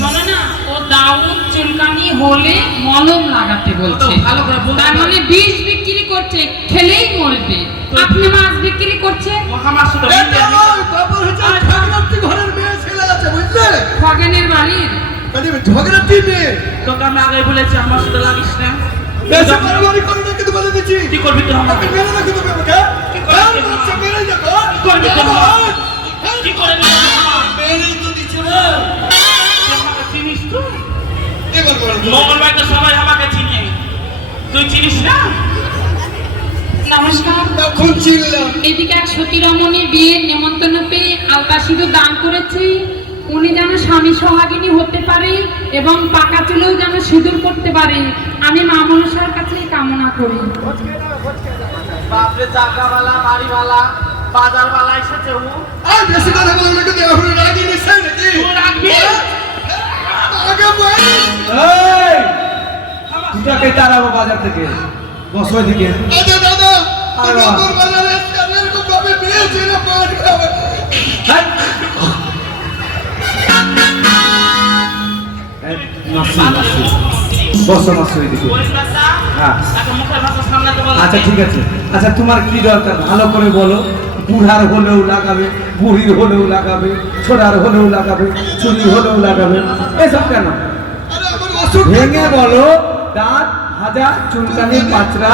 শোনো না ও দাউদ চুলকানি হলে মলম লাগাতে বলছে। ভালো করে তার মানে বিষ বিক্রি করছে খেলেই মরবে। আপনি মাছ বিক্রি করছেন আমার সাথে তারপর হচ্ছে ঝগড়াটি ঘরের মেয়ে ছেলে আছে বুঝলে? খগেনের বাড়ির। মানে ঝগড়াটি মেয়ে। তোকে আমি আগে বলেছি আমার সাথে লাগিস না। বেশি বাড়াবাড়ি করে না কিন্তু বলে দিচ্ছি। কি করবি তুই আমাকে? আমাকে মেরে রাখি তুমি আমাকে কি করবি? আর মেরে যাব করবি তুই কি তো তুই আমাকে তো এবার করে দাও। মঙ্গল বাড়িতে সবাই আমাকে চিনে তুই চিনিস না নমস্কার। তখন চিনলাম এদিকে এক সতী বিয়ের নেমন্তন্ন পেয়ে আলতা সিঁদুর দান করেছি। উনি যেন স্বামী সোহাগিনী হতে পারে এবং পাকা চুলেও যেন সিঁদুর করতে পারে। আমি মা মনসার কাছে কামনা করি। বাপরে জায়গাওয়ালা বাড়িওয়ালা। এসেছে ও আর বেশি কথা বলে না কিন্তু এখন রাগি নিশ্চয় নাকি? তুই রাখবি আগে বল। এই দুটাকে তাড়াবো বাজার থেকে। বসো দিকে আচ্ছা দাদা। নগর বাজারে এরকম ভাবে খাবে। হ্যাঁ। সামলাতে বলে। আচ্ছা ঠিক আছে। আচ্ছা তোমার কি দরকার? ভালো করে বলো। বুড়ার হলেও লাগাবে বুড়ির হলেও লাগাবে ছোড়ার হলেও লাগাবে চুরির হলেও লাগাবে। এসব কেন? আরে আমার অসুখ। ভেঙে বলো দাঁত হাজার চুলকানি পাচরা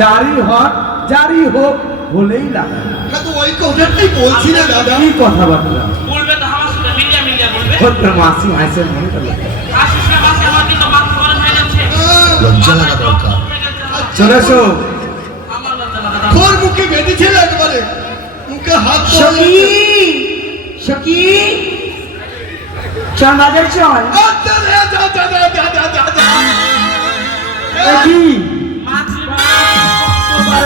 জারি হক জারি হোক হলেই লাগাবে। হ্যাঁ ওই কথাটাই বলছি না দাদা। কি কথাবার্তা বলবে তো আমার সাথে মিলিয়ে মিলিয়ে বলবে। হচ্ছে মাসি মাসের মনে করলে আসিস না মাসে আমার কিন্তু মাথা গরম হয়ে যাচ্ছে। লজ্জা লাগা দরকার। চলে এসো। আমার লজ্জা লাগা তোর মুখে বেঁধেছিল একবারে। হাত সখী সখী চল বাজারে চল কি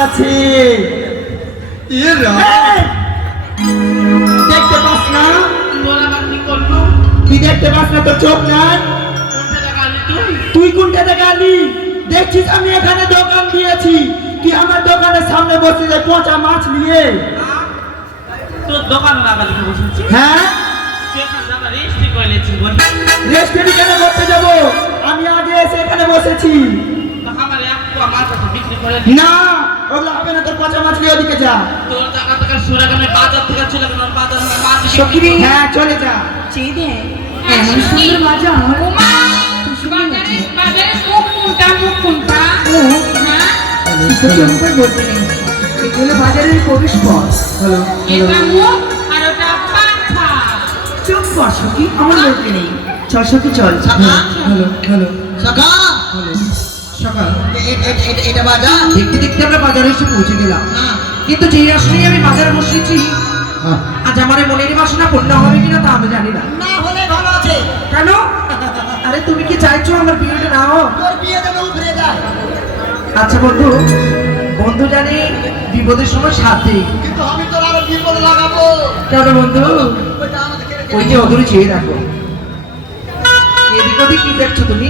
আছে দেখতে পাস না কি কি দেখতে পাস না তোর চোখ দেখালি তুই কোনটা দেখালি দেখছিস আমি এখানে দোকান দিয়েছি। তুই আমার দোকানের সামনে বসে পচা মাছ নিয়ে। দোকান লাগালি বসেছি হ্যাঁ? রেস্টুরেন্ট কেন করতে যাব? আমি আগে এসে এখানে বসেছি। আমার মাছ না ওগুলো হবে না তোর পচা মাছ নিয়ে ওদিকে যা। তোর টাকা থেকে সুরাগামে বাজার থেকে চলে গেল বাজার মাছ সখী হ্যাঁ চলে যা। এমন সুন্দর বাজার ওমা বাজারে বাজারে। মুখ কোনটা মুখ কোনটা হ্যাঁ। এগুলো বাজারের প্রবেশ পথ। কর সখী আমার বলতে নেই। চল সখী চল। সখা? সকাল এ- এ- এটা দেখতে দেখতে আমরা বাজারে এসে পৌঁছে গেলাম। হ্যাঁ। কিন্তু যেই আসলেই আমি বাজারে বসেছি আজ আমার এই মনের বাসনা পূর্ণ হবে কিনা তা আমি জানি না। না হলে ভালো আছে। কেন? আরে তুমি কি চাইছো আমার বিয়েটা না হোক? তোর বিয়ে দেবে উঠে যায়। আচ্ছা বন্ধু বন্ধু জানি বিপদের সময় সাথে। কিন্তু আমি তোর আরও বিপদ লাগাবো। কেন বন্ধু ওই যে অদূরে চেয়ে রাখো। এদিক ওদিক কি দেখছ তুমি?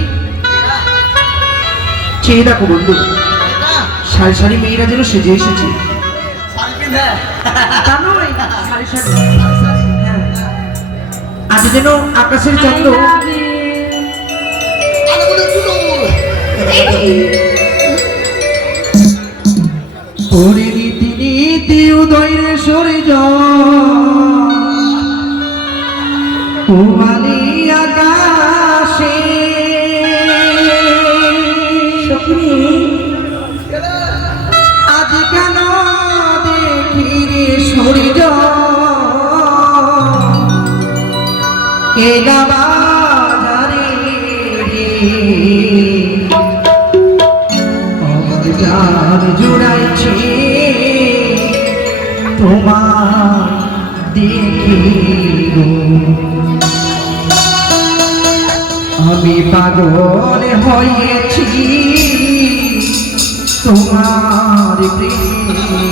চেয়ে বন্ধু। সারি সারি মেয়েরা যেন সেজে এসেছে। আজ যেন আকাশের চন্দ্র ওরে নীতি নীতি উদয় রে আকাশে। আজ কেন দেখি রে সূর্য এগা বাজারে রে? আমার জান জুড়াইছে তোমার দেখি গো। আমি পাগল হয়েছি তোমার প্রেম